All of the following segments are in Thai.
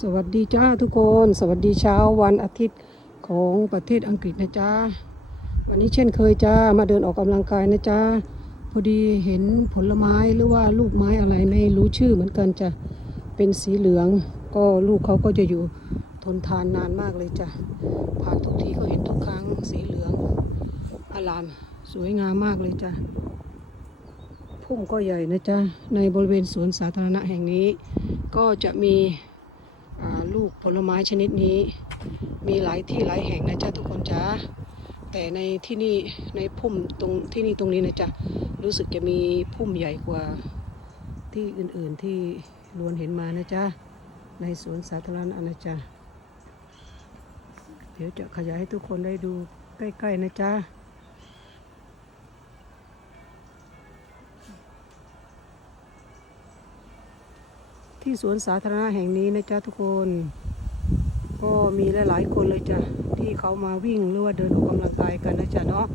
สวัสดีจ้าทุกคน สวัสดีเช้าวันอาทิตย์ของประเทศอังกฤษนะจ๊ะวันนี้เช่นเคยจ้ามาเดินออกกำลังกายนะจ๊ะพอดีเห็นผลไม้หรือว่าลูกไม้อะไรไม่รู้ชื่อเหมือนกันจ้ะเป็นสีเหลือง ก็ลูกเขาก็จะอยู่ทนทานนานมากเลยจ้ะผ่านทุกทีก็เห็นทุกครั้งสีเหลืองอลามสวยงามมากเลยจ้ะพุ่มก็ใหญ่นะจ๊ะในบริเวณสวนสาธารณะแห่งนี้ ก็จะมี ลูกผลไม้ชนิดนี้ มีหลายที่หลายแห่งนะจ๊ะทุกคนจ้าแต่ในที่นี่ในพุ่มตรงที่นี่ตรงนี้นะจ๊ะรู้สึกจะมีพุ่มใหญ่กว่าที่อื่นๆที่ลวนเห็นมานะจ๊ะในสวนสาธารณะนะจ๊ะเดี๋ยวจะขยายให้ทุกคนได้ดูใกล้ ๆ นะจ๊ะ ที่สวนสาธารณะแห่งนี้นะจ๊ะทุกคน ก็มีหลายๆคนเลยจ้ะที่เขามาวิ่งหรือว่าเดินออกกำลังกายกันนะจ๊ะเนาะ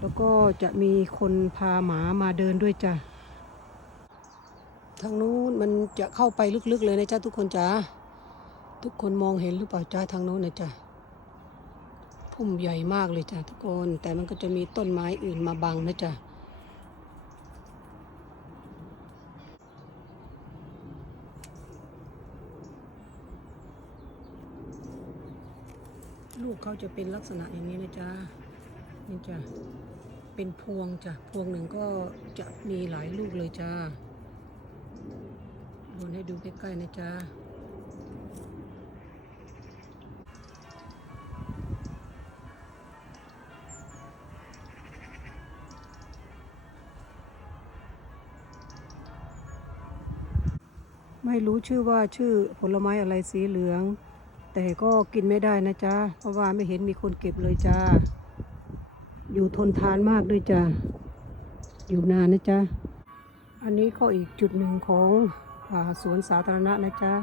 แล้วก็จะมีคนพาหมามาเดินด้วยจ้ะทางนู้นมันจะเข้าไปลึกๆเลยนะจ๊ะทุกคนจ้ะทุกคนมองเห็นหรือเปล่าจ้าทางโน้นนะจ๊ะพุ่มใหญ่มากเลยจ้ะทุกคน แต่มันก็จะมีต้นไม้อื่นมาบังนะจ๊ะ ลูกเขาจะเป็นลักษณะอย่างนี้นะจ๊ะนี่จ้ะเป็นพวงจ้ะพวงหนึ่งก็จะมีหลายลูกเลยจ้าบนให้ดูใกล้ๆนะจ๊ะไม่รู้ชื่อว่าชื่อผลไม้อะไรสีเหลือง แต่ก็กินไม่ได้นะจ๊ะ เพราะว่าไม่เห็นมีคนเก็บเลยจ้า อยู่ทนทานมากด้วยจ้า อยู่นานนะจ๊ะ อันนี้ก็อีกจุดหนึ่งของอสวนสาธารณะนะจ๊ะ